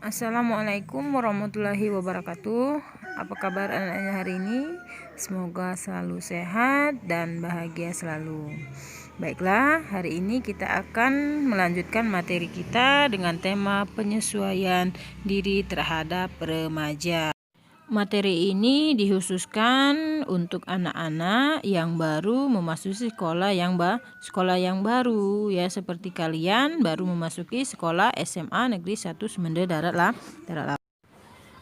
Assalamualaikum warahmatullahi wabarakatuh. Apa kabar anak-anak hari ini? Semoga selalu sehat dan bahagia selalu. Baiklah, hari ini kita akan melanjutkan materi kita dengan tema penyesuaian diri terhadap remaja. Materi ini dikhususkan untuk anak-anak yang baru memasuki sekolah yang baru, ya, seperti kalian baru memasuki sekolah SMA Negeri 1 Sumende Darat Laut.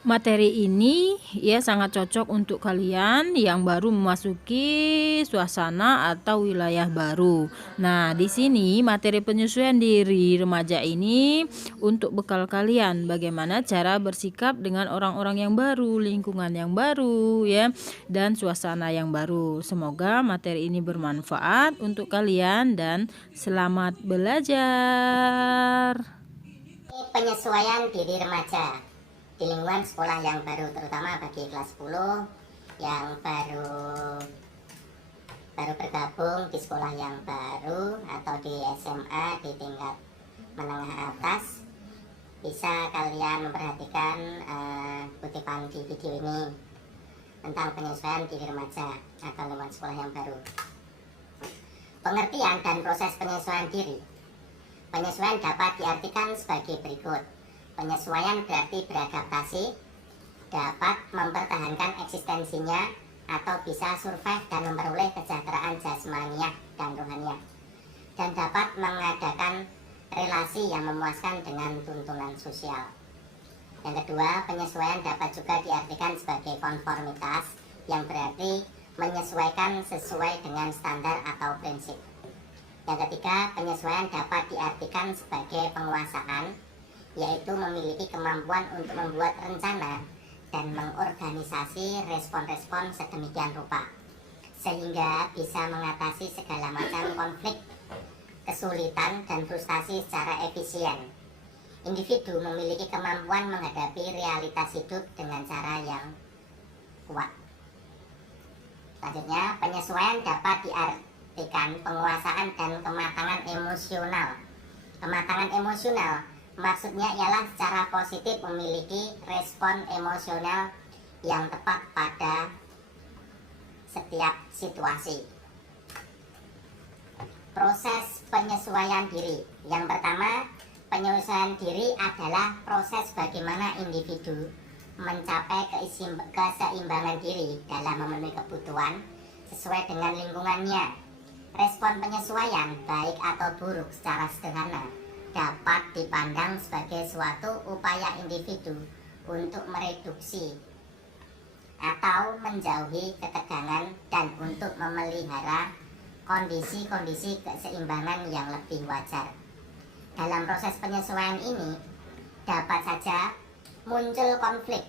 Materi ini ya sangat cocok untuk kalian yang baru memasuki suasana atau wilayah baru. Nah, di sini materi penyesuaian diri remaja ini untuk bekal kalian bagaimana cara bersikap dengan orang-orang yang baru, lingkungan yang baru, ya, dan suasana yang baru. Semoga materi ini bermanfaat untuk kalian dan selamat belajar. Penyesuaian diri remaja di lingkungan sekolah yang baru, terutama bagi kelas 10 yang baru bergabung di sekolah yang baru atau di SMA di tingkat menengah atas. Bisa kalian memperhatikan kutipan di video ini tentang penyesuaian diri remaja atau lingkungan sekolah yang baru. Pengertian dan proses penyesuaian diri. Penyesuaian dapat diartikan sebagai berikut. Penyesuaian berarti beradaptasi, dapat mempertahankan eksistensinya, atau bisa survive dan memperoleh kesejahteraan jasmaniah dan rohaniah, dan dapat mengadakan relasi yang memuaskan dengan tuntunan sosial. Yang kedua, penyesuaian dapat juga diartikan sebagai konformitas, yang berarti menyesuaikan sesuai dengan standar atau prinsip. Yang ketiga, penyesuaian dapat diartikan sebagai penguasaan, yaitu memiliki kemampuan untuk membuat rencana dan mengorganisasi respon-respon sedemikian rupa, sehingga bisa mengatasi segala macam konflik, kesulitan, dan frustasi secara efisien. Individu memiliki kemampuan menghadapi realitas hidup dengan cara yang kuat. Selanjutnya, penyesuaian dapat diartikan penguasaan dan kematangan emosional. Kematangan emosional maksudnya ialah secara positif memiliki respon emosional yang tepat pada setiap situasi. Proses penyesuaian diri. Yang pertama, penyesuaian diri adalah proses bagaimana individu mencapai keseimbangan diri dalam memenuhi kebutuhan sesuai dengan lingkungannya. Respon penyesuaian, baik atau buruk secara sederhana, dapat dipandang sebagai suatu upaya individu untuk mereduksi atau menjauhi ketegangan dan untuk memelihara kondisi-kondisi keseimbangan yang lebih wajar. Dalam proses penyesuaian ini dapat saja muncul konflik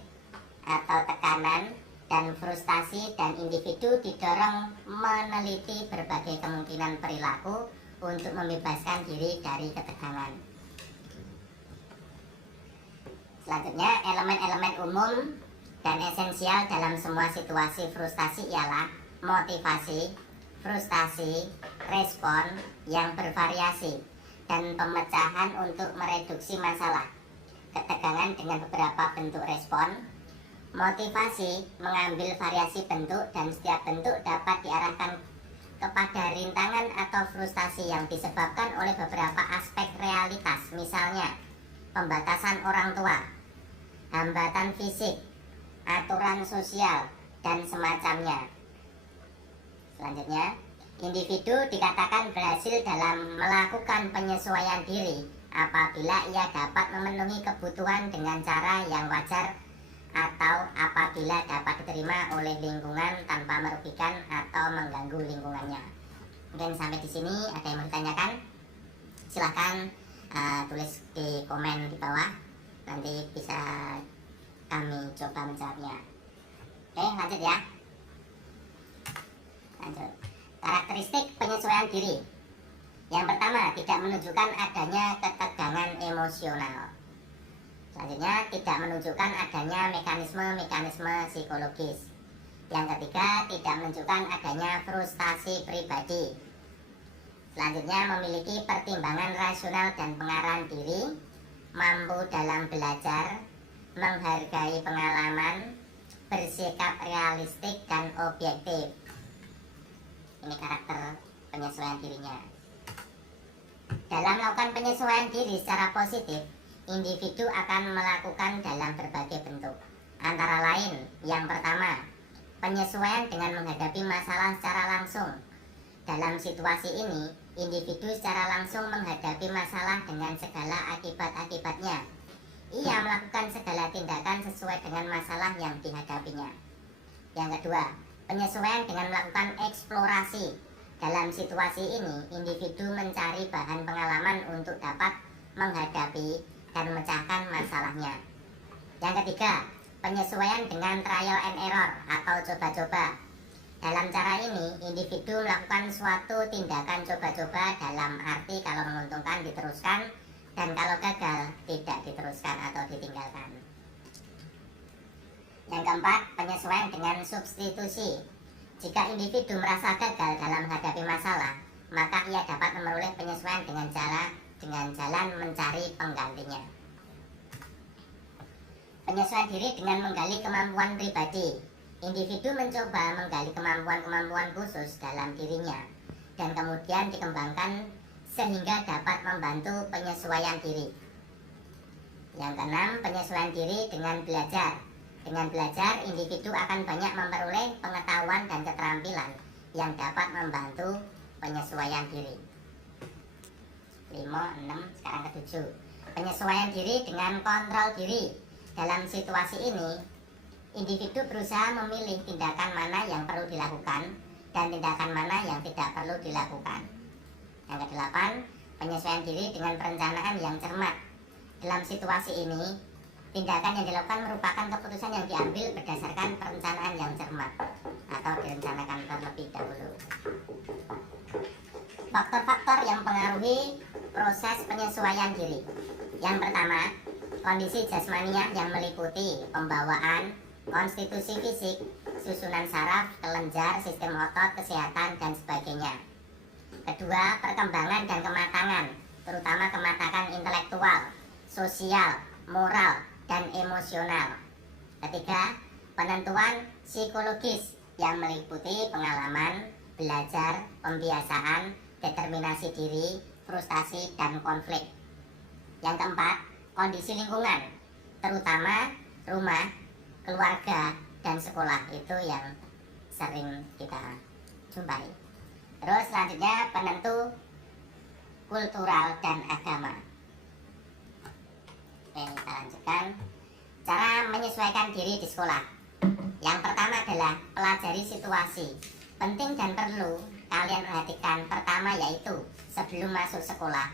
atau tekanan dan frustasi, dan individu didorong meneliti berbagai kemungkinan perilaku untuk membebaskan diri dari ketegangan. Selanjutnya, elemen-elemen umum dan esensial dalam semua situasi frustasi ialah motivasi, frustasi, respon yang bervariasi, dan pemecahan untuk mereduksi masalah. Ketegangan dengan beberapa bentuk respon. Motivasi mengambil variasi bentuk, dan setiap bentuk dapat diarahkan kepada rintangan atau frustasi yang disebabkan oleh beberapa aspek realitas, misalnya pembatasan orang tua, hambatan fisik, aturan sosial, dan semacamnya. Selanjutnya, individu dikatakan berhasil dalam melakukan penyesuaian diri apabila ia dapat memenuhi kebutuhan dengan cara yang wajar atau apabila dapat diterima oleh lingkungan tanpa merugikan atau mengganggu lingkungannya. Mungkin sampai di sini ada yang mau ditanyakan? Silahkan tulis di komen di bawah, nanti bisa kami coba menjawabnya. Oke, lanjut ya. Lanjut. Karakteristik penyesuaian diri. Yang pertama, tidak menunjukkan adanya ketegangan emosional. Selanjutnya, tidak menunjukkan adanya mekanisme-mekanisme psikologis. Yang ketiga, tidak menunjukkan adanya frustasi pribadi. Selanjutnya, memiliki pertimbangan rasional dan pengarahan diri. mampu dalam belajar, menghargai pengalaman, bersikap realistik dan objektif. Ini karakter penyesuaian dirinya. Dalam melakukan penyesuaian diri secara positif, individu akan melakukan dalam berbagai bentuk. Antara lain, yang pertama, penyesuaian dengan menghadapi masalah secara langsung. Dalam situasi ini, individu secara langsung menghadapi masalah dengan segala akibat-akibatnya. Ia melakukan segala tindakan sesuai dengan masalah yang dihadapinya. Yang kedua, penyesuaian dengan melakukan eksplorasi. Dalam situasi ini, individu mencari bahan pengalaman untuk dapat menghadapi dan memecahkan masalahnya. Yang ketiga, penyesuaian dengan trial and error atau coba-coba. Dalam cara ini, individu melakukan suatu tindakan coba-coba dalam arti kalau menguntungkan diteruskan dan kalau gagal tidak diteruskan atau ditinggalkan. Yang keempat, penyesuaian dengan substitusi. Jika individu merasa gagal dalam menghadapi masalah, maka ia dapat memperoleh penyesuaian dengan jalan mencari penggantinya. Penyesuaian diri dengan menggali kemampuan pribadi. Individu mencoba menggali kemampuan-kemampuan khusus dalam dirinya dan kemudian dikembangkan sehingga dapat membantu penyesuaian diri. Yang keenam, penyesuaian diri dengan belajar. Dengan belajar, individu akan banyak memperoleh pengetahuan dan keterampilan yang dapat membantu penyesuaian diri. 5, 6, sekarang ke-7. Penyesuaian diri dengan kontrol diri. Dalam situasi ini, individu berusaha memilih tindakan mana yang perlu dilakukan dan tindakan mana yang tidak perlu dilakukan. Yang ke-8, penyesuaian diri dengan perencanaan yang cermat. Dalam situasi ini, tindakan yang dilakukan merupakan keputusan yang diambil berdasarkan perencanaan yang cermat atau direncanakan terlebih dahulu. Faktor-faktor yang mempengaruhi proses penyesuaian diri. Yang pertama, kondisi jasmania yang meliputi pembawaan, konstitusi fisik, susunan saraf, kelenjar, sistem otot, kesehatan, dan sebagainya. Kedua, perkembangan dan kematangan, terutama kematangan intelektual, sosial, moral, dan emosional. Ketiga, penentuan psikologis yang meliputi pengalaman, belajar, pembiasaan, determinasi diri, frustasi, dan konflik. Yang keempat, kondisi lingkungan, terutama rumah, keluarga, dan sekolah. Itu yang sering kita jumpai. Terus selanjutnya penentu kultural dan agama. Oke, kita lanjutkan. Cara menyesuaikan diri di sekolah. Yang pertama adalah pelajari situasi. Penting dan perlu kalian perhatikan pertama yaitu sebelum masuk sekolah,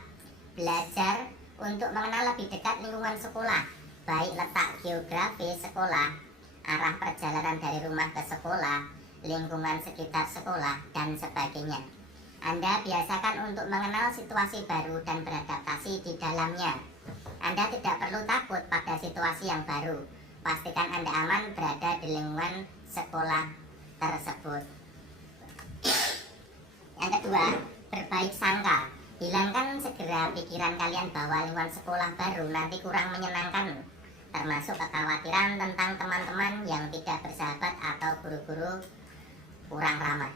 belajar untuk mengenal lebih dekat lingkungan sekolah, baik letak geografis sekolah, arah perjalanan dari rumah ke sekolah, lingkungan sekitar sekolah, dan sebagainya. Anda biasakan untuk mengenal situasi baru dan beradaptasi di dalamnya. Anda tidak perlu takut pada situasi yang baru. Pastikan Anda aman berada di lingkungan sekolah tersebut. Yang kedua, berbaik sangka. Hilangkan segera pikiran kalian bahwa lingkungan sekolah baru nanti kurang menyenangkan, termasuk kekhawatiran tentang teman-teman yang tidak bersahabat atau guru-guru kurang ramah.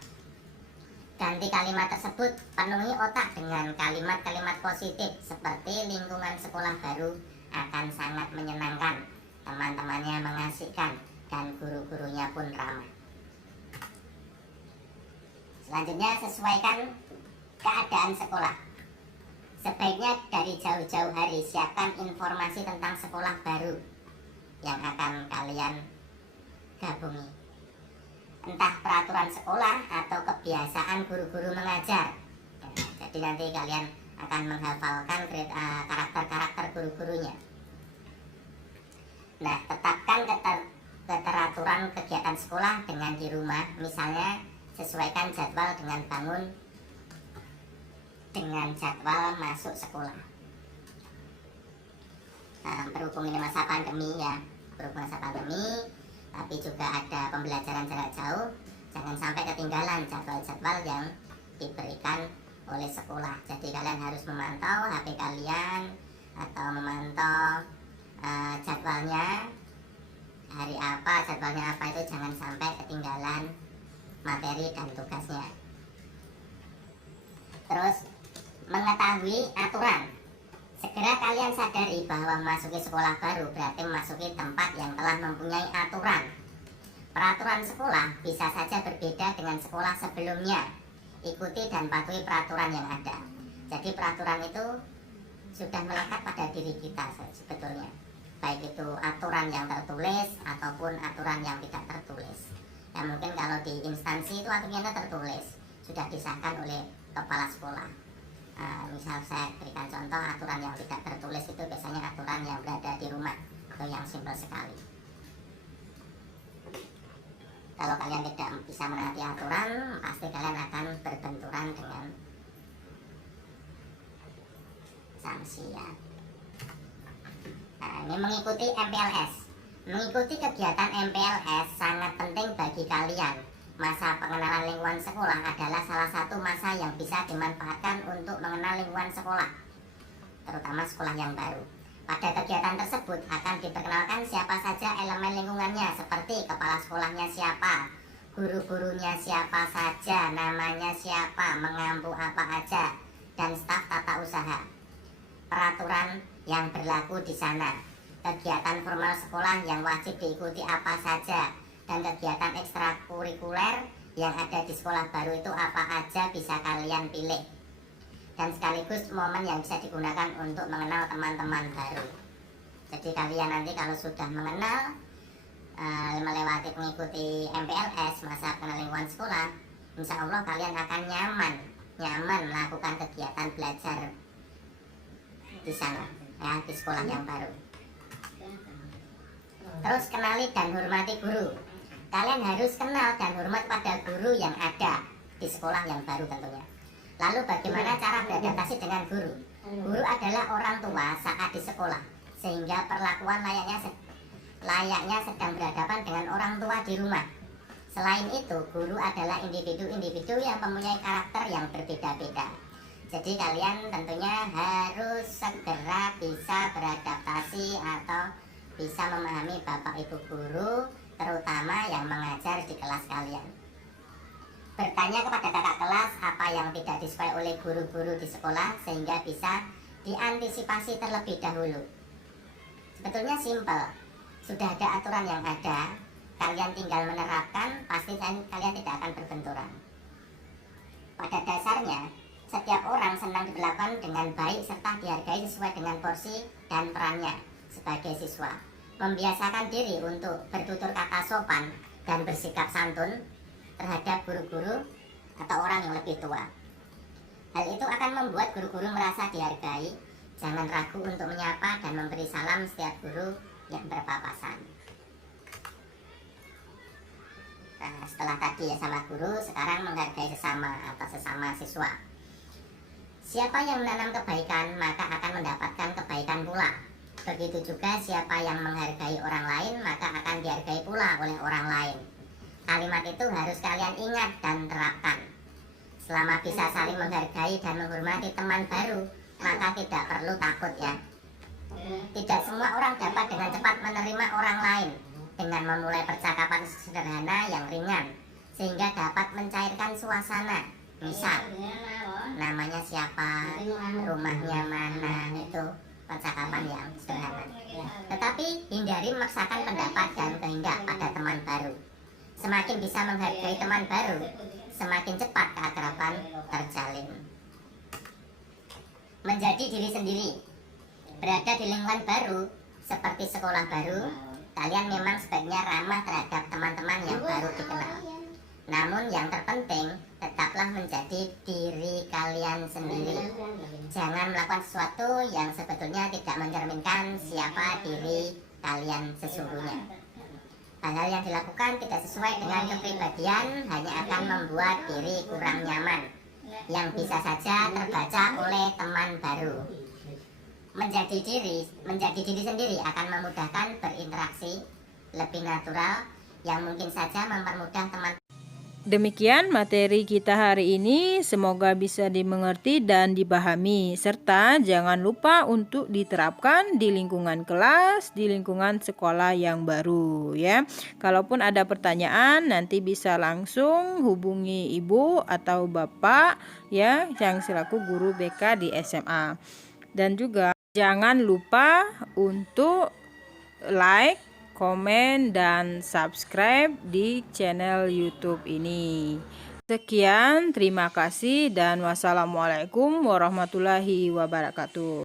Ganti kalimat tersebut, penuhi otak dengan kalimat-kalimat positif seperti lingkungan sekolah baru akan sangat menyenangkan, teman-temannya mengasihkan, dan guru-gurunya pun ramah. Selanjutnya, sesuaikan keadaan sekolah. Sebaiknya dari jauh-jauh hari siapkan informasi tentang sekolah baru yang akan kalian gabungi. Entah peraturan sekolah atau kebiasaan guru-guru mengajar. Jadi nanti kalian akan menghafalkan karakter-karakter guru-gurunya. Nah, tetapkan keteraturan kegiatan sekolah dengan di rumah. Misalnya, sesuaikan jadwal dengan bangun dengan jadwal masuk sekolah. Berhubung ini masa pandemi ya, tapi juga ada pembelajaran jarak jauh, jangan sampai ketinggalan jadwal-jadwal yang diberikan oleh sekolah. Jadi kalian harus memantau HP kalian, atau memantau jadwalnya hari apa, jadwalnya apa, itu jangan sampai ketinggalan materi dan tugasnya. Terus mengetahui aturan. Segera kalian sadari bahwa memasuki sekolah baru berarti memasuki tempat yang telah mempunyai aturan. Peraturan sekolah bisa saja berbeda dengan sekolah sebelumnya. Ikuti dan patuhi peraturan yang ada. Jadi peraturan itu sudah melekat pada diri kita sebetulnya, baik itu aturan yang tertulis ataupun aturan yang tidak tertulis. Ya mungkin kalau di instansi itu aturannya tertulis, sudah disahkan oleh kepala sekolah. Misal saya berikan contoh, aturan yang tidak tertulis itu biasanya aturan yang berada di rumah atau yang simpel sekali. Kalau kalian tidak bisa menaati aturan, pasti kalian akan berbenturan dengan sanksi ya. Nah, ini mengikuti MPLS. Mengikuti kegiatan MPLS sangat penting bagi kalian. Masa pengenalan lingkungan sekolah adalah salah satu masa yang bisa dimanfaatkan untuk mengenal lingkungan sekolah, terutama sekolah yang baru. Pada kegiatan tersebut akan diperkenalkan siapa saja elemen lingkungannya, seperti kepala sekolahnya siapa, guru-gurunya siapa saja, namanya siapa, mengampu apa aja, dan staf tata usaha. Peraturan yang berlaku di sana, kegiatan formal sekolah yang wajib diikuti apa saja, dan kegiatan ekstrakurikuler yang ada di sekolah baru itu apa aja bisa kalian pilih. Dan sekaligus momen yang bisa digunakan untuk mengenal teman-teman baru. Jadi kalian nanti kalau sudah mengenal, melewati mengikuti MPLS, masa pengenalan lingkungan sekolah, insya Allah kalian akan nyaman melakukan kegiatan belajar di sana ya, di sekolah yang baru. Terus kenali dan hormati guru. Kalian harus kenal dan hormat pada guru yang ada di sekolah yang baru tentunya. Lalu bagaimana cara beradaptasi dengan guru? Guru adalah orang tua saat di sekolah, sehingga perlakuan layaknya sedang berhadapan dengan orang tua di rumah. Selain itu, guru adalah individu-individu yang mempunyai karakter yang berbeda-beda. Jadi kalian tentunya harus segera bisa beradaptasi atau bisa memahami bapak ibu guru, terutama yang mengajar di kelas kalian. Bertanya kepada kakak kelas apa yang tidak disukai oleh guru-guru di sekolah sehingga bisa diantisipasi terlebih dahulu. Sebetulnya simpel, sudah ada aturan yang ada, kalian tinggal menerapkan, pasti kalian tidak akan berbenturan. Pada dasarnya, setiap orang senang diperlakukan dengan baik serta dihargai sesuai dengan porsi dan perannya sebagai siswa. Membiasakan diri untuk bertutur kata sopan dan bersikap santun terhadap guru-guru atau orang yang lebih tua. Hal itu akan membuat guru-guru merasa dihargai. Jangan ragu untuk menyapa dan memberi salam setiap guru yang berpapasan. Nah, setelah tadi ya sama guru, sekarang menghargai sesama atau sesama siswa. Siapa yang menanam kebaikan, maka akan mendapatkan kebaikan pula. Begitu juga siapa yang menghargai orang lain, maka akan dihargai pula oleh orang lain. Kalimat itu harus kalian ingat dan terapkan. Selama bisa saling menghargai dan menghormati teman baru, maka tidak perlu takut ya. Tidak semua orang dapat dengan cepat menerima orang lain dengan memulai percakapan sederhana yang ringan, sehingga dapat mencairkan suasana. Misal, namanya siapa, rumahnya mana, itu percakapan yang sederhana. Tetapi hindari memaksakan pendapat dan kehendak pada teman baru. Semakin bisa menghargai teman baru, semakin cepat keakraban terjalin. Menjadi diri sendiri. Berada di lingkungan baru, seperti sekolah baru, kalian memang sebaiknya ramah terhadap teman-teman yang baru dikenal. Namun yang terpenting, tetaplah menjadi diri kalian sendiri. Jangan melakukan sesuatu yang sebetulnya tidak mencerminkan siapa diri kalian sesungguhnya. Hal-hal yang dilakukan tidak sesuai dengan kepribadian hanya akan membuat diri kurang nyaman, yang bisa saja terbaca oleh teman baru. Menjadi diri sendiri akan memudahkan berinteraksi lebih natural, yang mungkin saja mempermudah teman. Demikian materi kita hari ini, semoga bisa dimengerti dan dipahami, serta jangan lupa untuk diterapkan di lingkungan kelas, di lingkungan sekolah yang baru ya. Kalaupun ada pertanyaan, nanti bisa langsung hubungi ibu atau bapak ya yang selaku guru BK di SMA. Dan juga jangan lupa untuk like, komen, dan subscribe di channel YouTube ini. Sekian, terima kasih, dan wassalamualaikum warahmatullahi wabarakatuh.